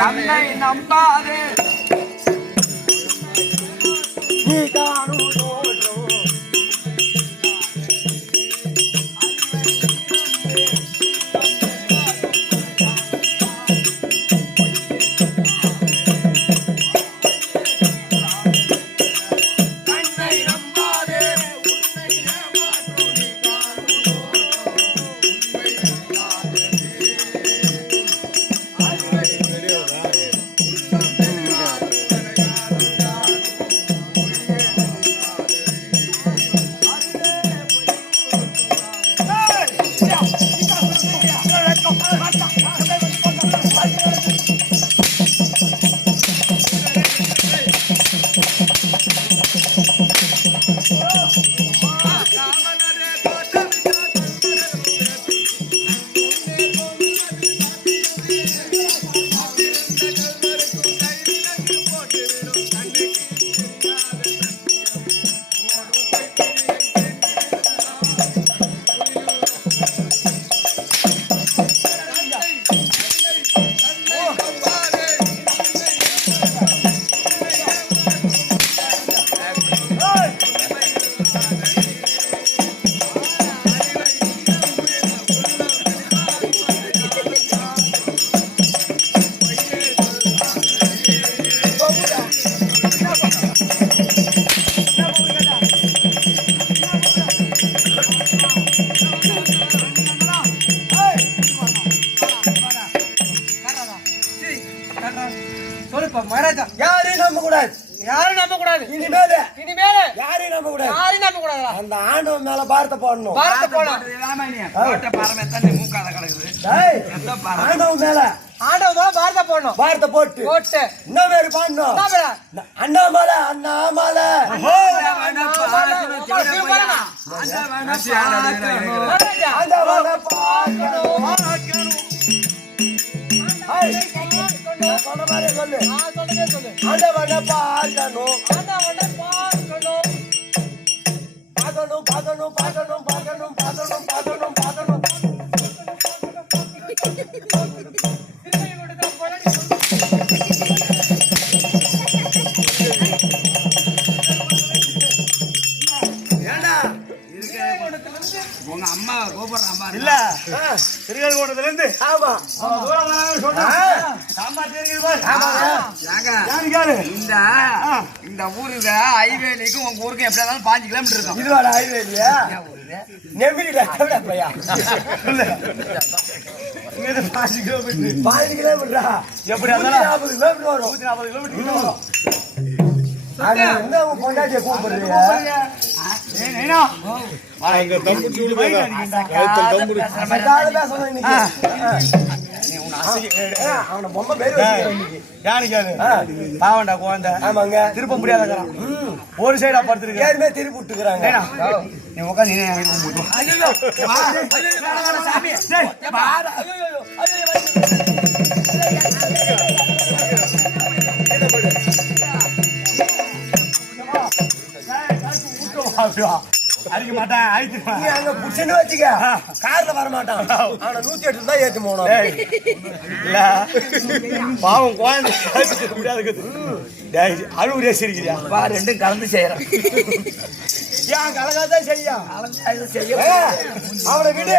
கண்ணை நம்பாதே நீ காணும் அந்த ஆண்டவன் மேல பாரத்தை போடணும். ஆண்டவன் மேல ஆண்டவன் பாரத்தை போடணும். பாரத்தை போட்டு என்ன பேரு பாடணும்? அண்ணாமலை அண்ணாமலை சொல்ற மாதிரி சொல்லு. ஆண்டவனை பார்க்கணும் பார்க்கணும் பார்க்கணும் பார்க்கணும் பார்க்கணும் பார்க்கணும் பார்க்கணும் பார்க்கணும். உங்க அம்மா கூப்பிடுறாமா இல்ல திருக்கோணத்துல இருந்து ஆமா இந்த ஊருக்கு ஹைவேலிக்கும் உங்க ஊருக்கு எப்படி இருந்தாலும் 5 கிலோமீட்டர் இருக்கும். இதுவாட ஹைவே இல்லையா? நெம்பிடா பையா 5 கிலோமீட்டரா எப்படி இருந்தாலும் 40 கிலோமீட்டர் வரும். 140 கிலோமீட்டர் வரும். அது என்ன பொண்டாட்டிய கூப்பிடுறீங்க? பாவண்டா குழந்தை திருப்ப முடியாத ஒரு சைடா படுத்துருக்கு யாருமே திருப்பி விட்டுக்கிறாங்க. நீ உட்காந்து அடிக்க மாட்டேன் அங்க புடிச்சுன்னு வச்சுக்க கார்ல வர மாட்டான். ஆனா 108 தான் ஏத்து போனோம். இல்ல பாவம் குழந்தை அழுவுறியா சிரிக்கிறியா? ரெண்டும் கலந்து செய்யறான். ஏன் கலகாதான் செய்ய அவனை விடு.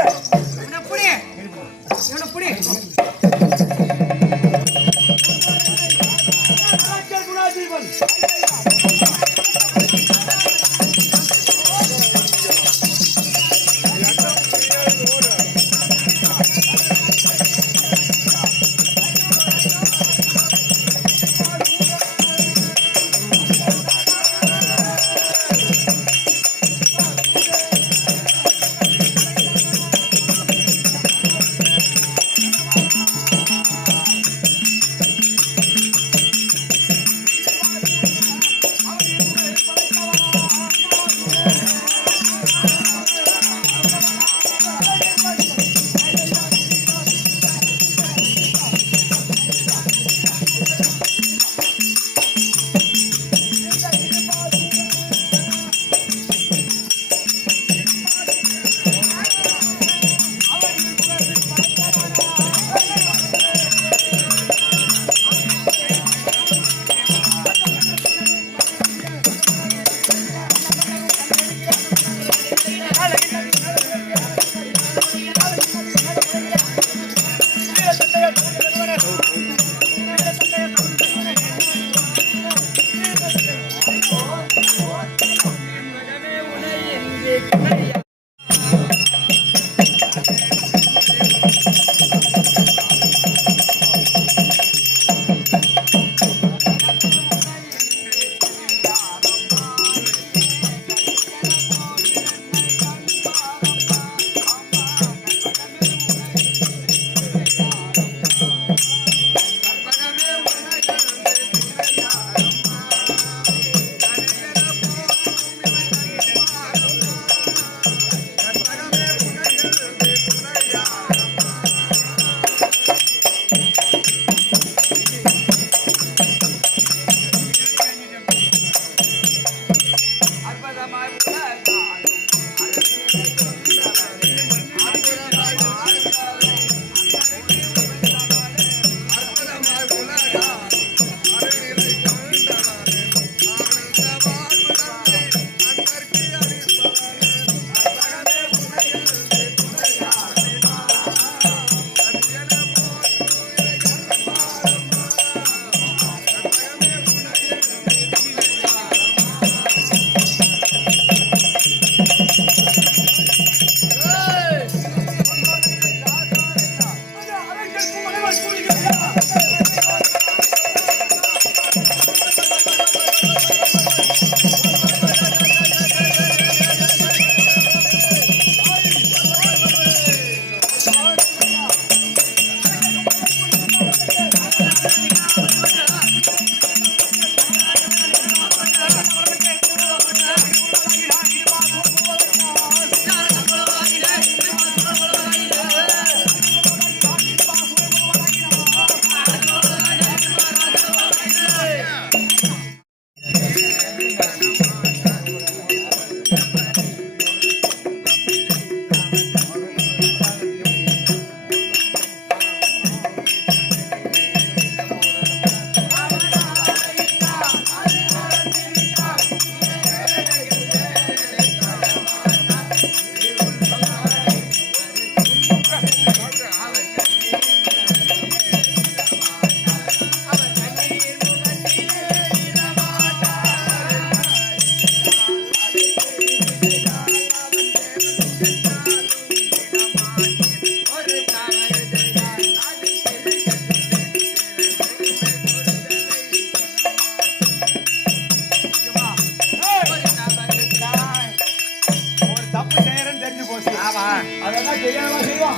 அதெல்லாம் தெரியாம செய்வோம்.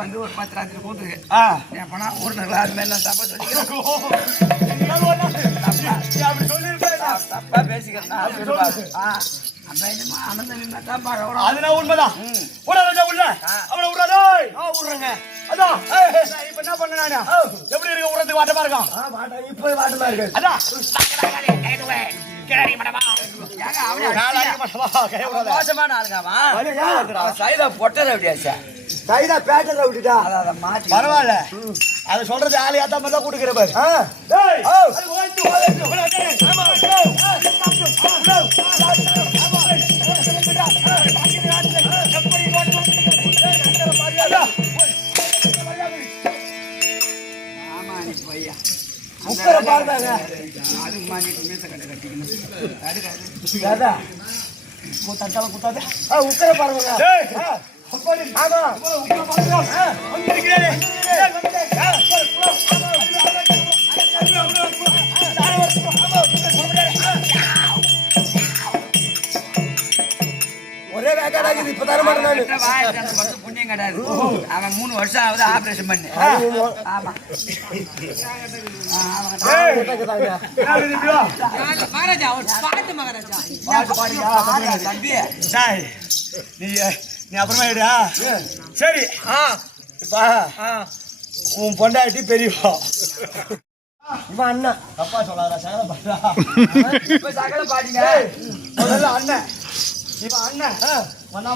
வந்து ஒரு 10 ராத்திரி கூத்து எப்பனா ஒரு நாள் அது மேல தப்பா அப்படி சொல்லிருப்பேன். தப்பா பேசிக்கிறேன். அதுனா உண்மைதான். உள்ள அவனை விடாதே. விடுறேங்க. அதான் இப்ப என்ன பண்ண நானு எப்படி இருக்க உரத்துக்கு வாட்டமா இருக்கும். இப்ப வாட்டமா இருக்கு. அதான் மோசமான ஆளுங்கம்மா. சைதா பொட்டரை விட்டியாச்சா சைதா பேட்டரை விட்டுட்டா அதை மாத்தி பரவாயில்ல. அதை சொல்றது ஆளு ஏத்த மாதிரி தான் கூட்டுக்கிற பாரு. உக்கர பாருங்க. அதுக்கு மாட்டிட்டு மீச கடை கட்டிக்கணும். குத்தாத உக்கர பாருங்க. ஆமா ஒரே வேக்காடாக்குது. இப்ப தர மாட்டேன். புண்ணியம் கிடையாது. அவன் 3 வருஷம் ஆகுது ஆபரேஷன் பண்ணு. ஆமா நீ அப்புறமா சரி. உன் பொண்டாட்டி பெரியவா இவன் அண்ணன். தப்பா சொல்லாத சகல பாட்டா. சகல பாட்டிங்க முதல்ல அண்ணன். இவன் அண்ணன்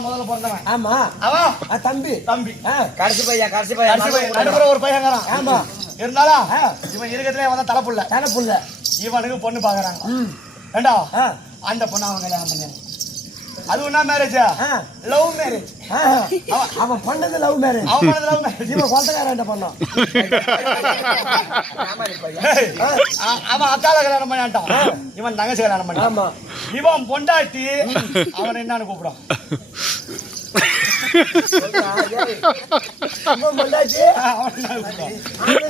முதல்ல பிறந்தவன். ஆமா அவன் தம்பி. கடைசி பையன் நடுப்புற ஒரு பையங்கிறான். ஆமா இருந்தாலும் இவன் இருக்கிறதுல வந்தா தலைப்புள்ள இவனுக்கு பொண்ணு பாக்குறாங்க. ஏண்டா அந்த பொண்ணு அவன் கல்யாணம் பண்ணாங்க. அது ஒன்னா மேரேஜ் லவ் மேரேஜ். அவன் பண்ணது லவ் மேரேஜ். இவன் கொலத்தக்காரன் பண்ணான். அவன் அக்கால கல்யாணம் பண்ணிட்டான். இவன் தங்கச்சி கல்யாணம் பண்ணான். ஆமா இவன் பொண்டாட்டி அவன் என்னன்னு கூப்பிடும். இவன் பொண்டாட்டி அவன்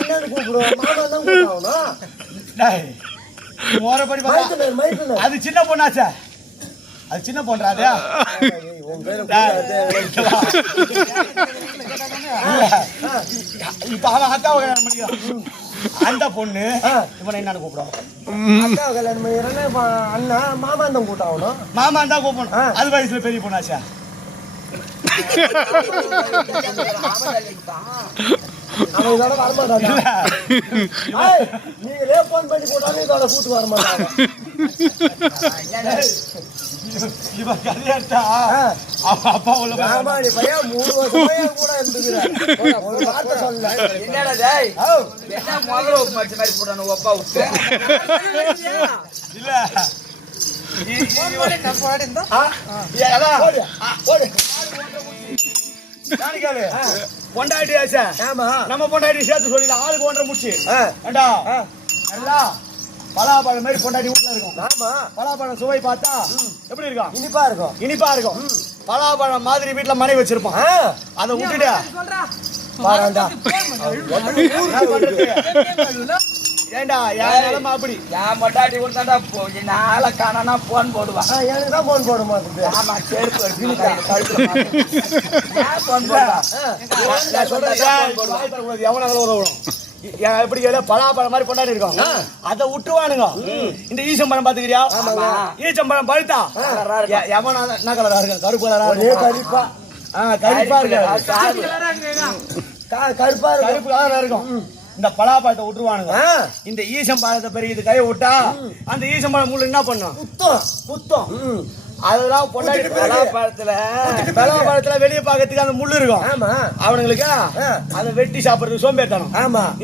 என்னன்னு கூப்பிடுவான். மாமா தான் கூப்பிடுவான். அது சின்ன பொண்ணாச்சா. அது சின்ன பொண்ணாதே. இப்ப அவன் அக்காவை கல்யாணம் பண்ணிக்கிறான். அந்த பொண்ணு இவனை என்னன்னு கூப்பிடும். அக்காவை கல்யாணம் பண்ணிக்கிறேன்னா அண்ணா மாமா தான் கூட்டாகணும். மாமா தான் கூப்பிடணும். அது வயசுல பெரிய பொண்ணாச்சா. அவன் இதோட வரமாட்டான். நீங்களே போன் பண்ணி போட்டாலும் இதோட கூட்டு வரமாட்டாங்க. இவன் கல்யாணத்தா அப்பா உள்ள பையன் 3 வருஷம் கூட இருந்துக்கிறேன். ஒரு வார்த்தை சொல்ல என்னடா என்ன முதல்ல மடிச்ச மாதிரி போடணும். ஒப்பா விட்டு இல்ல பொண்டாட்டி ஆச்சா. நம்ம பொண்டாட்டி சேர்த்து சொல்லிடலாம். ஆளுக்கு 1.5 முடிச்சு ஏண்டா எல்லாம் பலாப்பழம் மாதிரி பொண்டாட்டி வீட்டுல இருக்கும். பலாப்பழம் சுவை பார்த்தா எப்படி இருக்கும். இனிப்பா இருக்கும். பலாப்பழம் மாதிரி வீட்டுல மனை வச்சிருப்பான். அதை விட்டுட்டு ஏண்டா யாரும் அப்படி என் பொண்டாட்டி விட்டாண்டா நாளை காணா போன் போடுவான். எனக்கு தான் போன் போட மாட்டேன். ஆமா செருப்பு போன் போடுவான். எவனால உதவும் எப்படி பலாப்பழம் மாதிரி கொண்டாடி இருக்கோம். அதை விட்டுருவானுங்க. இந்த ஈசம்பழம் பாத்துக்கிறியா. ஈசம்பழம் பழுத்தா எவனா என்ன கலரா இருக்கு. கருப்பு கலரா கருப்பா இருக்கு. கருப்பு கலரா இருக்கும். இந்த பலாப்பழத்தை விட்டுருவானுங்க. இந்த ஈசம்பழத்தை பெரிய இது கையை விட்டா அந்த ஈசம்பழம் முள்ளு என்ன பண்ணும். குத்தம். அதெல்லாம் பொண்டாட்டி பலாப்பழத்துல வெளியே பாக்கிறதுக்கு அந்த முள்ளு இருக்கும். அவனுங்களுக்கு அதை வெட்டி சாப்பிடுறதுக்கு சோம்பேறித்தனம்.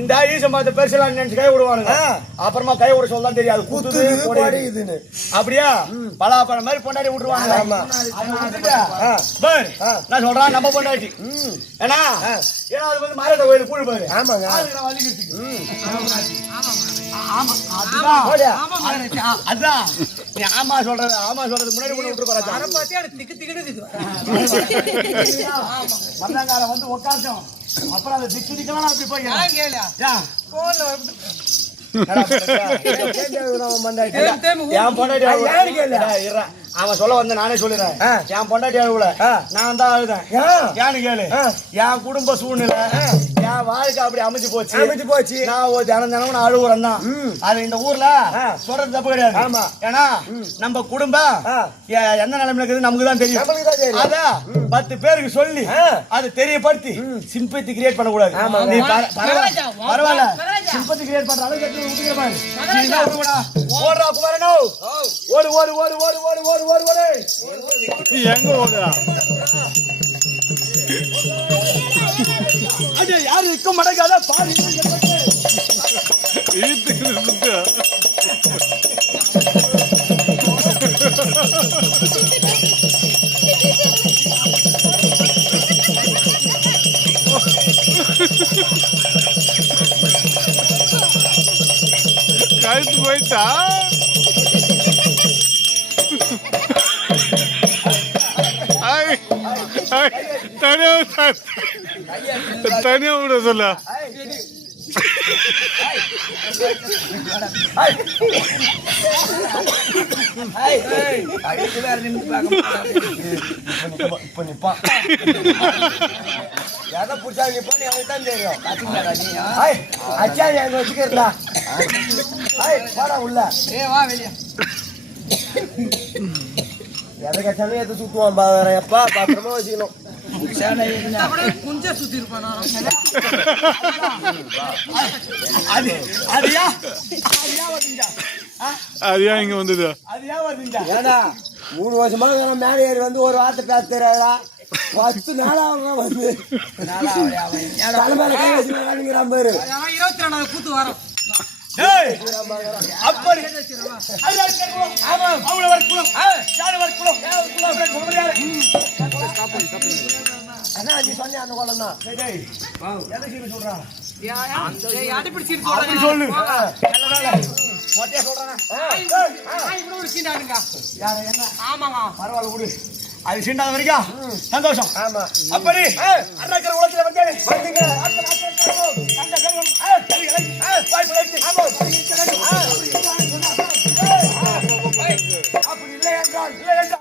இந்த ஈசம்பழத்தை பெருசெல்லாம் நினைச்சு கை விடுவானுங்க. அப்புறமா கை விட சொல்லலாம் தெரியாது. அப்படியா பலாப்பழம் மாதிரி பொண்டாட்டி விட்டுருவாங்க. நான் சொல்றேன் நம்ம பொண்டாட்டி ஏன்னா அது வந்து மாரியம்மன் கோயிலுக்கு கூழ் பாரு. அதான் நீ ஆமா சொல்றது முன்னாடி மன்னங்காலம் வந்து உட்காந்தும் அப்புறம் அதை திக்கு திக்கலாம் அப்படி போய் என் பொண்டாட்டி அவன் சொல்ல வந்த நானே சொல்லிடுறேன். என் பொண்டாட்டி அழுவல, நான் தான் அழுதேன். ஏன்னு கேளு, என் குடும்ப சூழ்நிலை, என் வாழ்க்கை அப்படி அமைஞ்சு போச்சு. நான் ஒரு தினம் நான் அழுகுறேன் தான். அது இந்த ஊர்ல சொல்றது தப்பு கிடையாது. ஏன்னா நம்ம குடும்பம் எந்த நிலைமையில இருக்குது நமக்கு தான் தெரியும். அத 10 பேருக்கு சொல்லி அதை தெரியப்படுத்தி சிம்பத்தி கிரியேட் பண்ணக்கூடாது. பரவாயில்ல, சிம்பத்தி கிரியேட் பண்ற அளவுக்கு ஓடுறா குமாரனோ, ஓடு ஓடு ஓடு ஓடு ஓடு ஓடு ஓடு ஓடு. எங்க ஓடுறா? அட யாரு இருக்க மாட்டேங்காத பாரு. கழுத்து போயிட்டா தனியா விட சொல்ல. எதை புடிச்சா நிப்பான்னு எனக்கு தான் தெரியும். அச்சா எங்க வச்சுக்கிறா பாடா உள்ள எதை கச்சாலும் எதை சுத்துவான் பாக்குறேன். எப்பா பத்திரமா வச்சுக்கணும். அதுயா இங்க வந்தது. ஏன்னா 3 வருஷமா மேலே ஏறி வந்து ஒரு வார்த்தை பேச தெரியாதா? 10 நாளா வந்து தலைமையில கை வச்சுக்கிறான் பாரு. 22 கூத்து வரும். அப்படி நீ சொன்ன அந்த குளம் தான் சொல்லு. பரவாயில்ல விடு, அது சீண்டாத வரைக்கும் சந்தோஷம். அப்படி அண்ணாக்கிற உலகத்துல வந்தீங்க. அப்படி இல்லை என்றால்